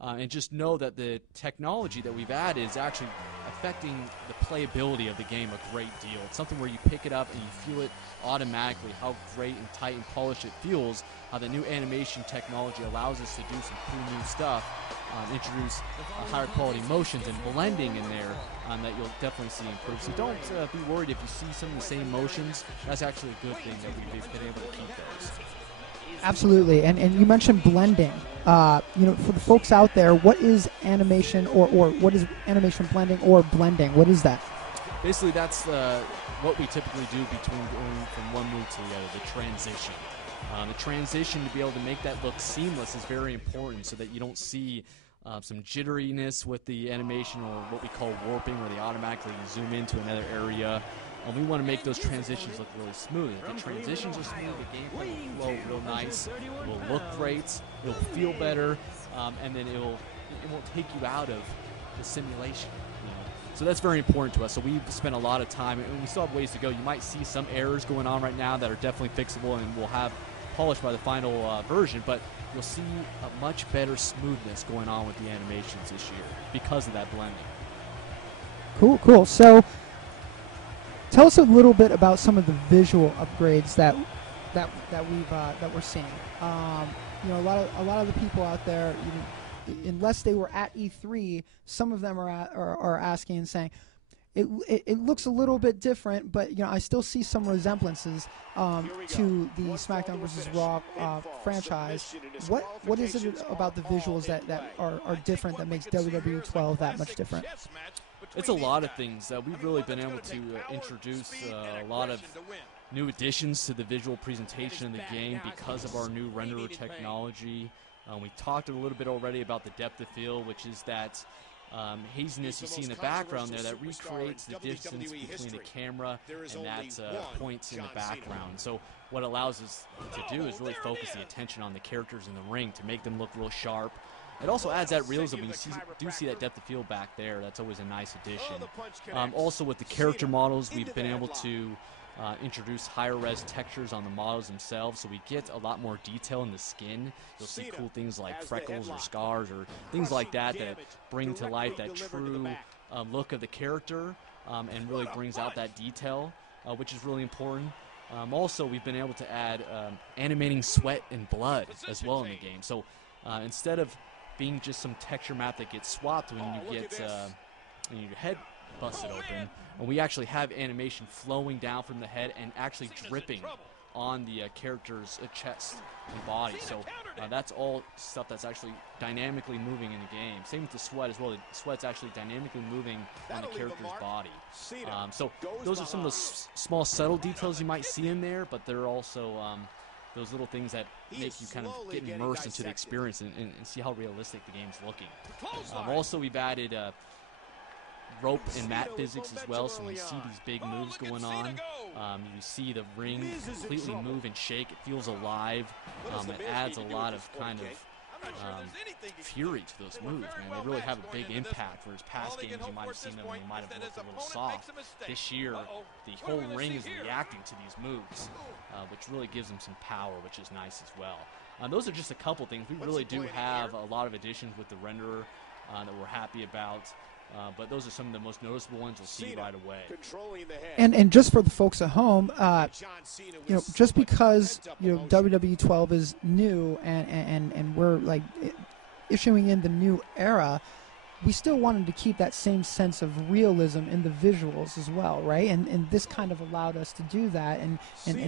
and just know that the technology that we've added is actually affecting the playability of the game a great deal. It's something where you pick it up and you feel it automatically, how great and tight and polished it feels, how the new animation technology allows us to do some cool new stuff, introduce higher quality motions and blending in there that you'll definitely see improve. So don't be worried if you see some of the same motions. That's actually a good thing that we've been able to keep those. Absolutely, and you mentioned blending. For the folks out there, what is animation or what is animation blending or blending? What is that? Basically, that's what we typically do between going from one move to the other, the transition. The transition, to be able to make that look seamless, is very important so that you don't see some jitteriness with the animation, or what we call warping, where they automatically zoom into another area. We want to make those transitions look really smooth. If the transitions are smooth, the gameplay will flow real nice, it will look great, it will feel better, and then it won't take you out of the simulation. So that's very important to us. So we've spent a lot of time, and we still have ways to go. You might see some errors going on right now that are definitely fixable and we'll have polished by the final version, but you'll see a much better smoothness going on with the animations this year because of that blending. Cool. So tell us a little bit about some of the visual upgrades that we're seeing. A lot of the people out there, unless they were at E3, some of them are asking and saying, it looks a little bit different, but I still see some resemblances to the SmackDown vs. Raw franchise. What is it about the visuals that are different that makes WWE 12 that much different? It's a lot of things. We've really been able to introduce a lot of new additions to the visual presentation of the game because of our new renderer technology. We talked a little bit already about the depth of field, which is that haziness you see in the background there that recreates the distance between the camera and that points in the background. So what allows us to do is really focus the attention on the characters in the ring to make them look real sharp. It also adds that realism when you do see that depth of field back there. That's always a nice addition. Also with the character models, we've been able to introduce higher res textures on the models themselves, so we get a lot more detail in the skin. You'll see cool things like freckles or scars or things like that that bring to life that true look of the character and really brings out that detail, which is really important. Also, we've been able to add animating sweat and blood as well in the game. So instead of being just some texture map that gets swapped when you get your head busted open, and we actually have animation flowing down from the head and actually dripping on the character's chest and body. So that's all stuff that's actually dynamically moving in the game. Same with the sweat as well. The sweat's actually dynamically moving on the character's body. So those are some of those small subtle details you might see in there, but they're also those little things that make you kind of get immersed into the experience and see how realistic the game's looking. Also, we've added rope and mat physics as well, so when you see these big moves going on, you see the ring completely move and shake. It feels alive. It adds a lot of kind of fury to those moves, man. They really have a big impact, whereas past games you might have seen them and they might have looked a little soft. This year, the whole ring is reacting to these moves, which really gives them some power, which is nice as well. Those are just a couple things. We really do have a lot of additions with the renderer that we're happy about. But those are some of the most noticeable ones you'll see right away. And just for the folks at home, just because WWE 12 is new and we're like issuing in the new era, we still wanted to keep that same sense of realism in the visuals as well, right? And this kind of allowed us to do that, and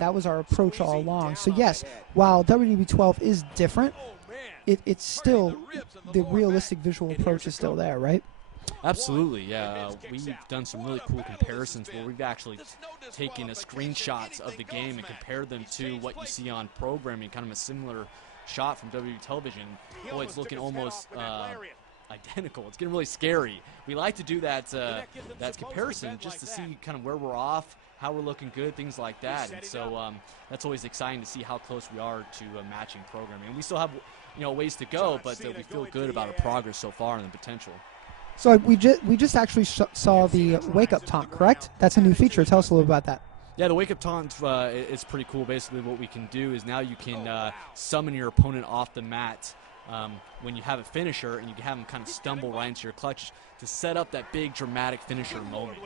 that was our approach all along. So yes, while WWE 12 is different, it's still the realistic visual approach is still there, right? Absolutely, yeah. We've done some really cool comparisons where we've actually taken screenshots of the game and compared them to what you see on programming, kind of a similar shot from WWE television. Boy, it's looking almost identical. It's getting really scary. We like to do that comparison just to see kind of where we're off, how we're looking good, things like that. And so that's always exciting to see how close we are to matching programming. And we still have ways to go, but we feel good about our progress so far and the potential. So we just actually saw the wake-up taunt, correct? That's a new feature. Tell us a little about that. Yeah, the wake-up taunt is pretty cool. Basically, what we can do is now you can summon your opponent off the mat when you have a finisher and you can have them kind of stumble right into your clutch to set up that big dramatic finisher moment,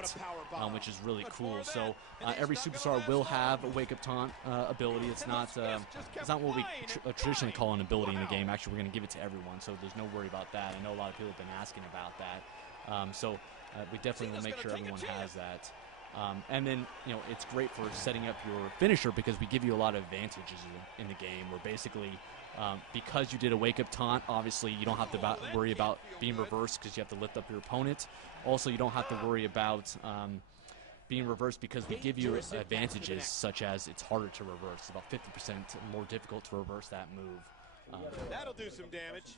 which is really cool. So every superstar will have a wake-up taunt ability. It's not what we traditionally call an ability in the game. Actually, we're going to give it to everyone, so there's no worry about that. I know a lot of people have been asking about that. So we definitely will make sure everyone has that. And then, it's great for setting up your finisher because we give you a lot of advantages in the game. Where basically, because you did a wake-up taunt, obviously you don't have to worry about being reversed because you have to lift up your opponent. Also, you don't have to worry about being reversed because we give you advantages such as it's harder to reverse. It's about 50% more difficult to reverse that move. That'll do some damage.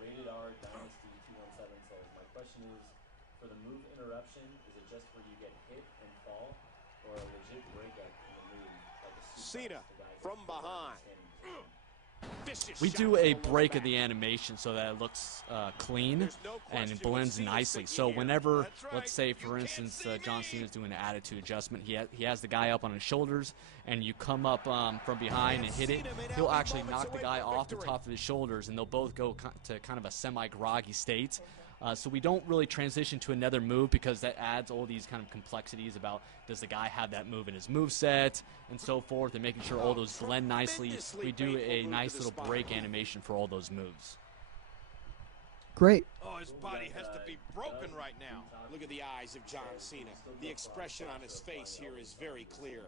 Rated R Dynasty 217 says, my question is, for the move interruption, is it just where you get hit and fall, or a legit breakup in the move? Like Cena from behind. We do a break of the animation so that it looks clean and it blends nicely. So whenever, let's say, for instance, John Cena's doing an attitude adjustment, he has the guy up on his shoulders, and you come up from behind and hit it, he'll actually knock the guy off the top of his shoulders, and they'll both go to kind of a semi-groggy state. So we don't really transition to another move because that adds all these kind of complexities about does the guy have that move in his moveset and so forth, and making sure all those blend nicely. We do a nice little break animation for all those moves. Great. Oh, his body has to be broken right now. Look at the eyes of John Cena. The expression on his face here is very clear.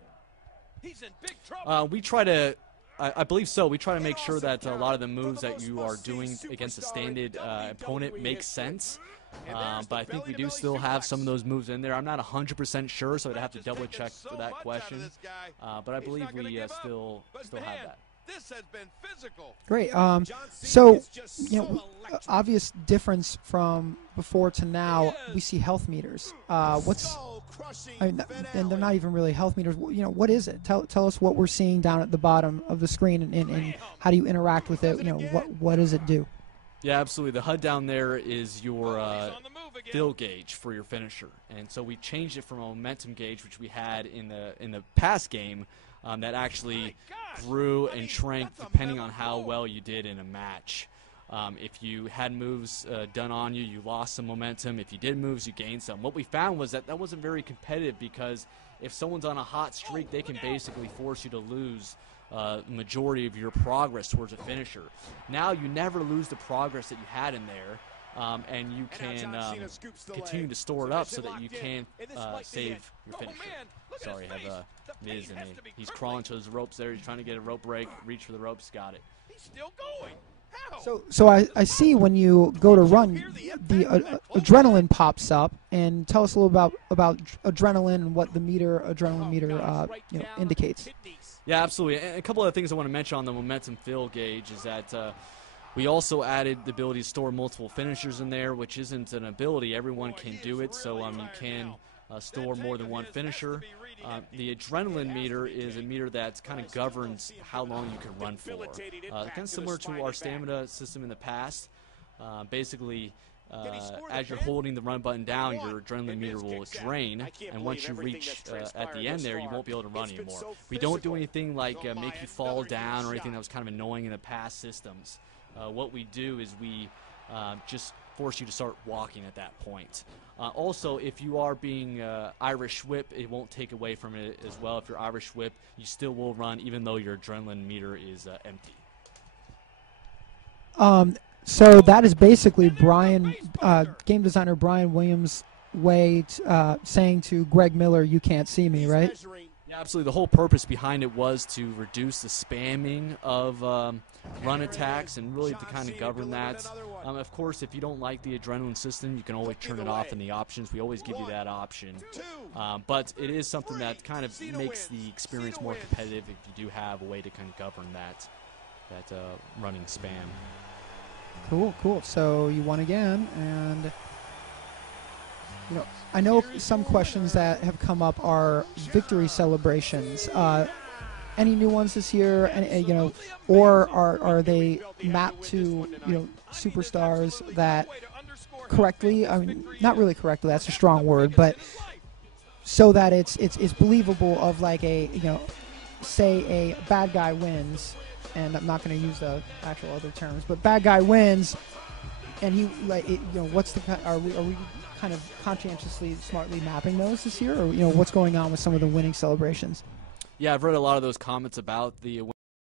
He's in big trouble. We try to... I believe so. We try to make sure that a lot of the moves that you are doing against a standard opponent make sense. But I think we do still have some of those moves in there. I'm not 100% sure, so I'd have to double check for that question. But I believe we still have that. This has been physical. Great. So, obvious difference from before to now, we see health meters. And they're not even really health meters. What is it? Tell us what we're seeing down at the bottom of the screen, and how do you interact with it? What does it do? Yeah, absolutely. The HUD down there is your fill gauge for your finisher, and so we changed it from a momentum gauge, which we had in the past game, that actually grew and shrank depending on how well you did in a match. If you had moves done on you, you lost some momentum. If you did moves, you gained some. What we found was that wasn't very competitive because if someone's on a hot streak, they can basically force you to lose the majority of your progress towards a finisher. Now you never lose the progress that you had in there, and you can continue to store it up so that you can save your finisher. Sorry, I have Miz, and he's crawling to his ropes there. He's trying to get a rope break, reach for the ropes, got it. He's still going. So I see when you go to run, the adrenaline pops up, and tell us a little about adrenaline and what the adrenaline meter indicates. Yeah, absolutely. And a couple of things I want to mention on the momentum fill gauge is that we also added the ability to store multiple finishers in there, which isn't an ability. Everyone can do it, so you can store more than one finisher. The adrenaline meter is a meter that kind of governs how long you can run for. Kind of similar to our stamina system in the past. Basically, as you're holding the run button down, your adrenaline meter will drain, and once you reach at the end there, you won't be able to run anymore. We don't do anything like make you fall down or anything that was kind of annoying in the past systems. What we do is we just force you to start walking at that point. Also, if you are being Irish whip, it won't take away from it as well. If you're Irish whip, you still will run even though your adrenaline meter is empty. So that is basically game designer Brian Williams' way saying to Greg Miller, "You can't see me," right? Yeah, absolutely. The whole purpose behind it was to reduce the spamming of run attacks and really to kind of govern that. Of course, if you don't like the adrenaline system, you can always turn it off in the options. We always give you that option. But it is something that kind of makes the experience more competitive if you do have a way to kind of govern that running spam. Cool. So you won again, and I know some questions that have come up are victory celebrations. Any new ones this year? And or are they mapped to superstars that correctly? I mean, not really correctly. That's a strong word, but so that it's believable. Of like say a bad guy wins, and I'm not going to use the actual other terms, but bad guy wins, and he what's the are we kind of conscientiously, smartly mapping those this year, or what's going on with some of the winning celebrations? Yeah, I've read a lot of those comments about the